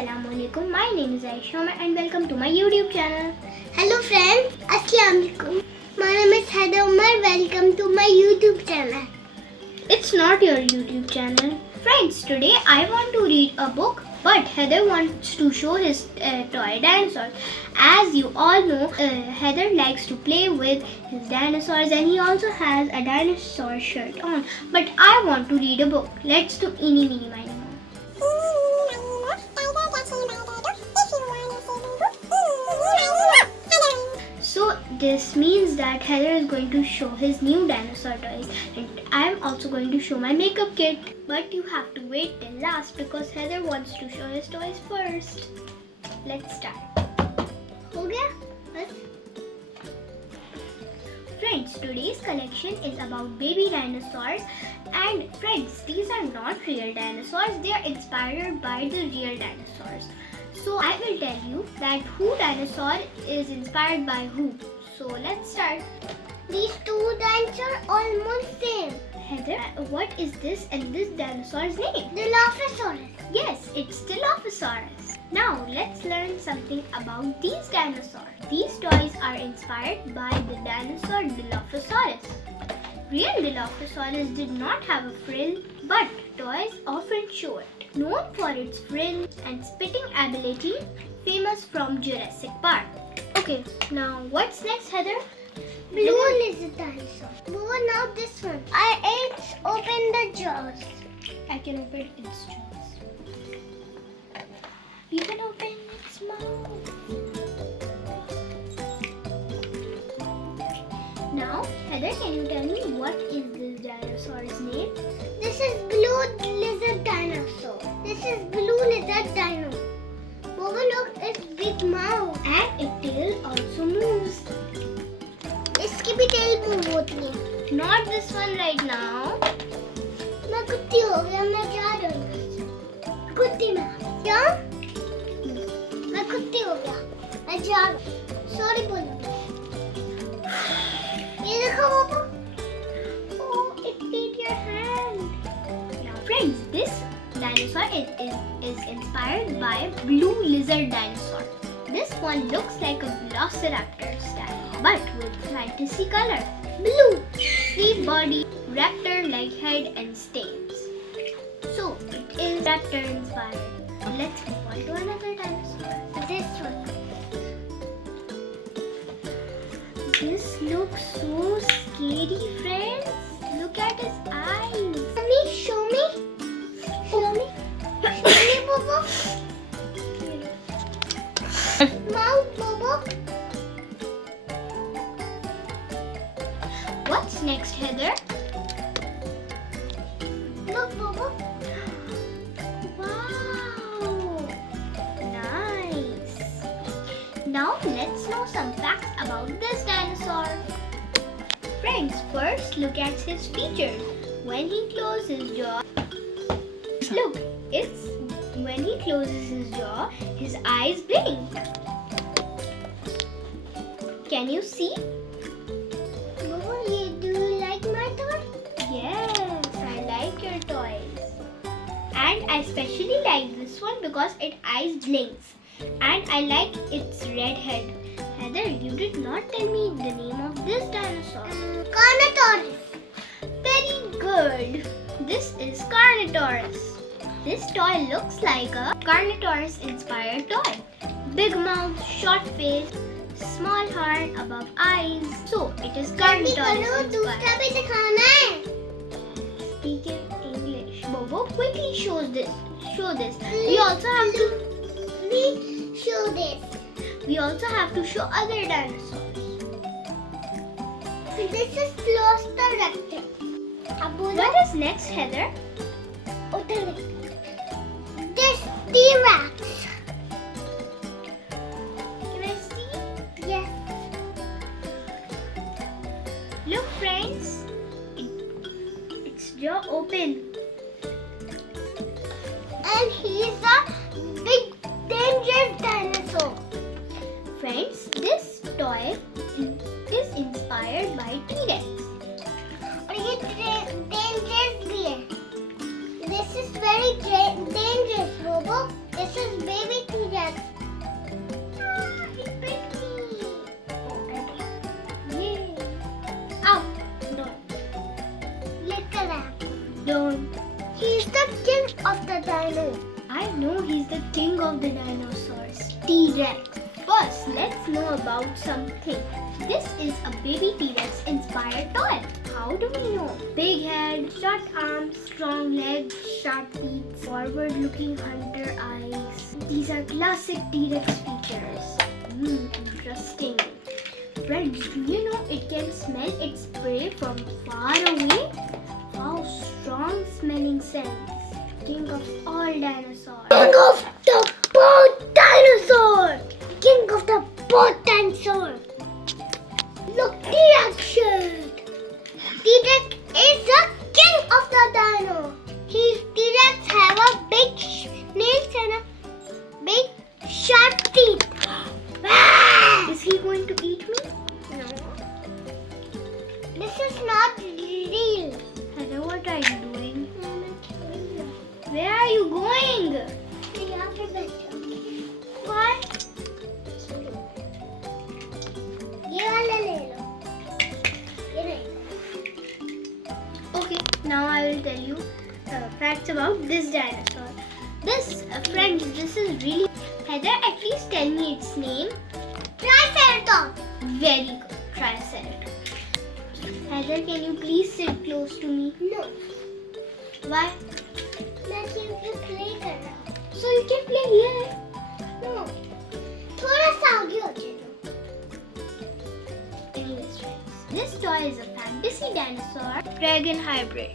Assalamualaikum. My name is Ayesha and welcome to my YouTube channel. Hello friends, Assalamualaikum. My name is Haider. Welcome to my YouTube channel. It's not your YouTube channel. Friends, today I want to read a book, but Haider wants to show his toy dinosaur. As you all know, Haider likes to play with his dinosaurs and he also has a dinosaur shirt on. But I want to read a book. Let's do eeny, meeny, miny, moe. So this means that Haider is going to show his new dinosaur toys and I am also going to show my makeup kit. But you have to wait till last because Haider wants to show his toys first. Let's start. हो गया? बस. Friends, today's collection is about baby dinosaurs and friends, these are not real dinosaurs, they are inspired by the real dinosaurs. So I will tell you that who dinosaur is inspired by who. So let's start. These two dinosaurs are almost same. Heather, what is this and this dinosaur's name? Dilophosaurus. Yes, it's Dilophosaurus. Now let's learn something about these dinosaurs. These toys are inspired by the dinosaur Dilophosaurus. Real Dilophosaurus did not have a frill, but toys often show it. Known for its frill and spitting ability, famous from Jurassic Park. Okay, now what's next, Heather? Blue lizard dinosaur. Oh, now this one. It's open the jaws. I can open its jaws. You can open its mouth. Now, Heather, can you tell me what is this dinosaur's name? This is blue lizard dinosaur. This is blue lizard dino. Oh, look, its big mouth. And its tail also moves. इसकी भी tail move होती है. Not this one right now. मैं कुत्ती हो गया. मैं जा रहा हूँ. कुत्ती में. क्या? मैं कुत्ती हो गया. मैं जा रहा हूँ. Sorry बोलो. ये देखो पापा. Oh, it ate your hand. Now, friends, this dinosaur is inspired by blue lizard dinosaur. This one looks like a velociraptor style, but with fantasy color. Blue, sleek body, raptor-like head and scales. So, it is raptor inspired. Let's move on to another dinosaur. This one. This looks so scary, friends. Look at his eyes. Mommy, show me. Show me. Show me, Bobo. Mouth, Bobo. What's next, Heather? Look, Bobo. Wow! Nice! Now let's know some facts about this dinosaur. Friends, first look at his features. When he closes his jaw, look, it's when he closes his jaw, his eyes blink. Can you see? Bobo, do you like my toy? Yes, I like your toys. And I especially like this one because its eyes blinks. And I like its red head. Heather, you did not tell me the name of this dinosaur. Carnotaurus. Very good. This is Carnotaurus. This toy looks like a Carnotaurus inspired toy. Big mouth, short face, small heart above eyes. So it is Carnotaurus दूसरा भी inspired. दिखाना है. Speak in English. Bobo, quickly show this. Show this. We also have to. We show this. We also have to show other dinosaurs. This is Velociraptor. अब बोलो. What is next, Heather? उधर. This T-Rex. Can I see? Yes. Look, friends. Its jaw open. And he's a big dangerous dinosaur. Friends, this toy is inspired by T-Rex. और ये dangerous भी है. This is very dangerous, Bobo. This is baby T-Rex. It bit me. Yay. Ow. No. Little apple. Don't. He's the king of the dino. I know he's the king of the dinosaurs. T-Rex. First, let's know about something. This is a baby T-Rex inspired toy. How do we know? Big head, short arms, strong legs, sharp teeth, forward-looking hunter eyes. These are classic T-Rex features. Interesting. Friends, do you know it can smell its prey from far away? How strong smelling sense. King of all dinosaurs. King of the boat dinosaur. King of the boat dinosaur. Look, T-Rex shirt. T-Rex is the king of the dino. T-Rex have a big nails and a big sharp teeth. Is he going to eat me? No. This is not real. Hello, what are you doing? Where are you going? Why? ये वाला ले लो. ये नहीं. Okay, now I will tell you facts about this dinosaur. Friends, this is really... Haider, at least tell me its name. Triceratops. Very good, Triceratops. Haider, can you please sit close to me? No. Why? मैं सिर्फ play कर रहा हूँ. So you can play here. No. थोड़ा सा आगे हो जाओ. Anyways, friends, this toy is a fantasy dinosaur dragon hybrid.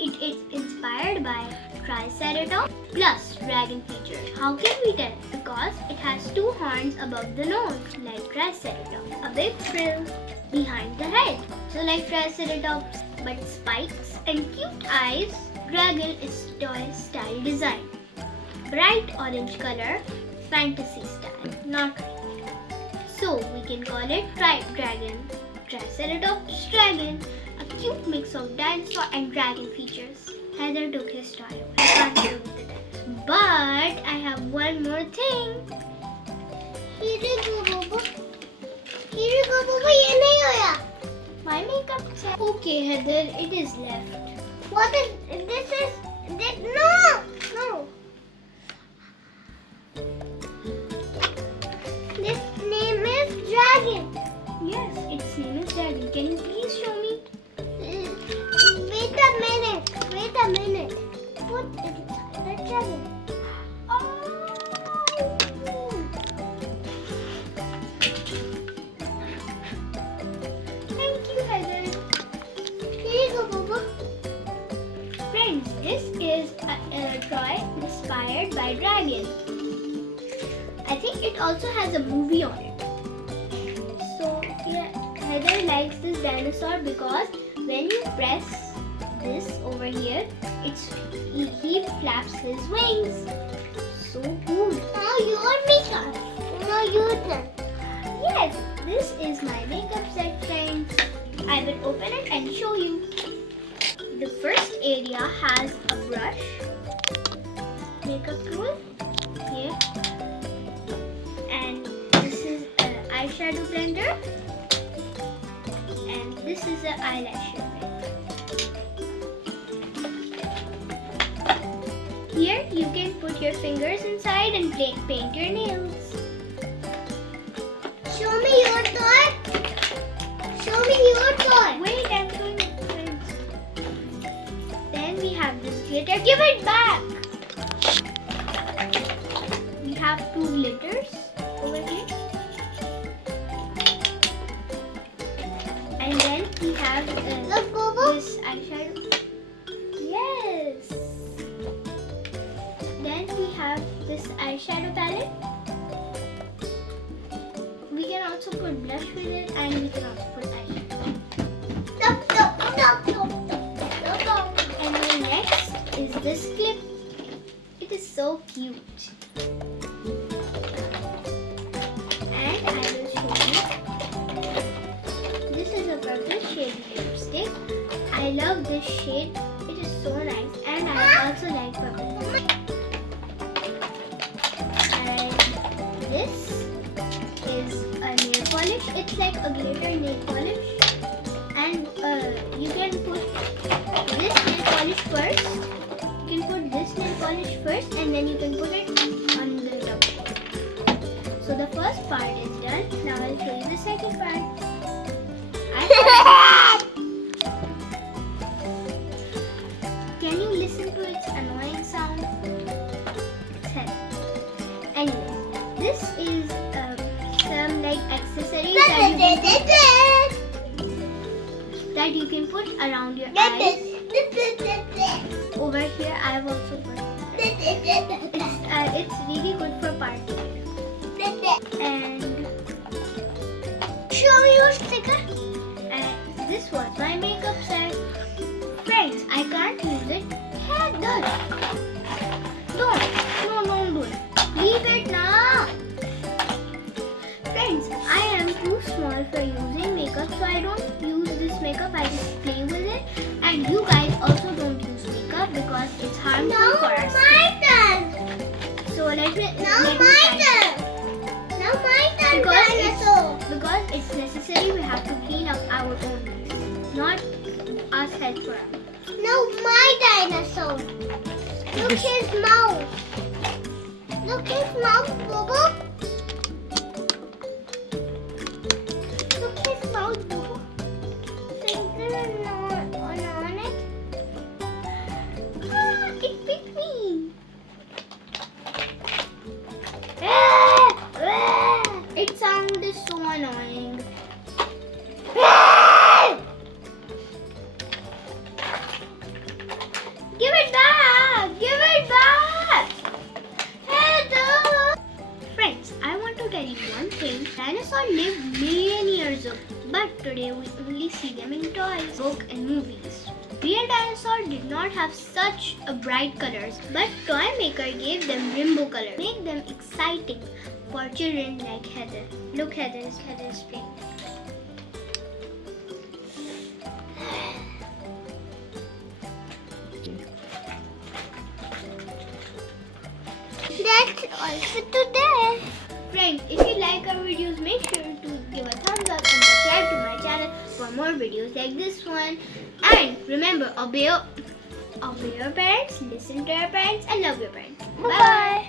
It is inspired by Triceratops plus dragon features. How can we tell? Because it has two horns above the nose, like Triceratops, a big frill behind the head, so like Triceratops, but spikes and cute eyes. Dragon is toy style design. Bright orange color, fantasy style, not real. So we can call it Dragon. Triceratops dragon, a cute mix of dinosaur and dragon features. Haider took his toy away. I can't play with the dinosaur. But I have one more thing. Here you go, Bobo. Here you go, Bobo. ये नहीं होया. My makeup set. Okay, Haider, it is left. What is this? No. This name is Dragon. Yes, its name is Dragon. Can you please show me? Wait a minute. Put it inside the dragon. Oh! Thank you, Haider. Here you go, Bobo. Friends, this is a toy inspired by Dragon. I think it also has a movie on it. So, yeah, Haider likes this dinosaur because when you press this over here, he flaps his wings. So cool. Now your makeup. Now your turn. Yes, this is my makeup set, friends. I will open it and show you. The first area has a brush, makeup tool here, and this is an eyeshadow blender, and this is an eyelash blender. Here you can put your fingers inside and paint your nails. Show me your toy. Show me your toy. Wait, I'm showing you, friends. Then we have this glitter. Give it back! We have two glitters over here. And then we have Look, Bobo. this eyeshadow. Yes! Then we have this eyeshadow palette. We can also put blush with it, and we can also put eyeshadow. Stop. And then next is this clip. It is so cute. And I will show you. This is a purple shade lipstick. I love this shade. It is so nice. And I also like purple. a glitter nail polish, and you can put this nail polish first. You can put this nail polish first, and then you can put it on the top. So the first part is done. Now I'll show you the second part. Can you listen to its annoying sound? Anyway, this is some like accessories that you can put around your eyes. Over here, I have also put. It's really good for party. And show me your sticker. This was my makeup set. Friends, I can't use it. Haider, don't do it. Leave it now. Friends, I am too small for using makeup, so I don't use this makeup. I just play with it. And you guys also don't use makeup because it's harmful for us. My turn. So let me. Now my turn. Because it's necessary, we have to clean up our own mess, not us head for us. Now my dinosaur. Look his mouth. Look his mouth, Bobo. Look his mouth, Bobo. Finger on it. It bit me. Its sound is so annoying. Give it back! Give it back! Haider! Friends, I want to tell you one thing. Dinosaurs lived million years ago, but today we only see them in toys, books, and movies. Real dinosaurs did not have such a bright colors, but toy maker gave them rainbow colors, make them exciting for children like Haider. Look, Haider's playing. That's all for today. Friends, if you like our videos, make sure to give a thumbs up and subscribe to my channel for more videos like this one. And remember, obey your parents, listen to your parents, and love your parents. Bye bye.